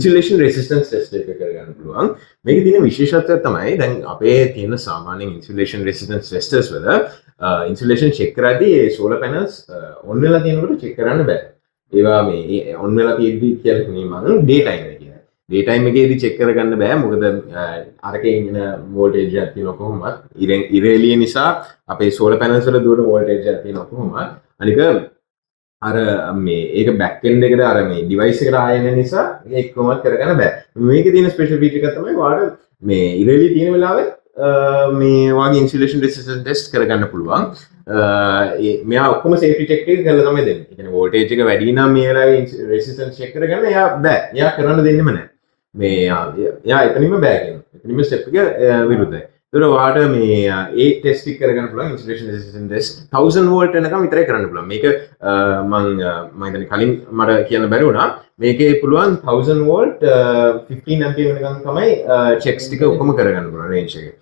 ඉන්සුලේෂන් resistance test එක කරගන්න පුළුවන්. මේකේ තියෙන විශේෂත්වය තමයි දැන් අපේ තියෙන සාමාන්‍ය ඉන්සුලේෂන් රෙසිස්ටන්ස් ටෙස්ටර්ස් වල ඉන්සුලේෂන් චෙක් කරද්දී ඒ සෝලර් පැනල්ස් ඔන් වෙලා තියෙනකොට චෙක් කරන්න බෑ. ඒවා මේ ඔන් වෙලා තියෙද්දි කියන්නේ මම ඩේ ටයිම් එකේ කියන. ඩේ ටයිම් එකේදී චෙක් කරගන්න බෑ මොකද අරකේ ඉන්න වෝල්ටේජ් එකක් තියෙනවා කොහොමද? ඉර එළිය නිසා අපේ සෝලර් පැනල්ස් වල දුවන වෝල්ටේජ් එකක් තියෙනවා කොහොමද? අනික අර මේ ඒක බෑක් එන්ඩ් එකට අර මේ ඩිවයිස් එකට ආයෙ එන නිසා ඒක කොහොමද කරගන්න බෑ. මේකේ තියෙන ස්පෙෂල් ෆීචර් එක තමයි ඔයාලට මේ ඉර එළිය තියෙන වෙලාවෙ මේ වගේ ඉන්සුලේෂන් රෙසිස්ටන්ස් ටෙස්ට් කරගන්න පුළුවන්. මෙයා ඔක්කොම සේෆ්ටි චෙක් එක කරලා තමයි දෙන්නේ. ඒ කියන්නේ වෝල්ටේජ් එක වැඩි නම් මේ වෙලාවේ රෙසිස්ටන්ස් චෙක් කරගන්න එයා බෑ. එයා කරන්න දෙන්නෙම නැහැ. මේ එයා එතනින්ම බෑ කියනවා. එතනින්ම ස්ටෙප් එක විරුද්ධයි. ඒතර ඔයාලට මේ ඒ ටෙස්ට් එක කරගන්න පුළුවන් ඉන්සුලේෂන් රෙසිස්ටන්ස් ටෙස්ට් 1000 වෝල්ට් වෙනකම් විතරයි කරන්න පුළුවන්. මේක මම හිතන්නේ කලින් මට කියන්න බැරි වුණා. මේකේ පුළුවන් 1000 වෝල්ට් 15 ඇම්පියර් වෙනකම් තමයි චෙක්ස් ටික ඔක්කොම කරගන්න පුළුවන් රේන්ජ් එකේ.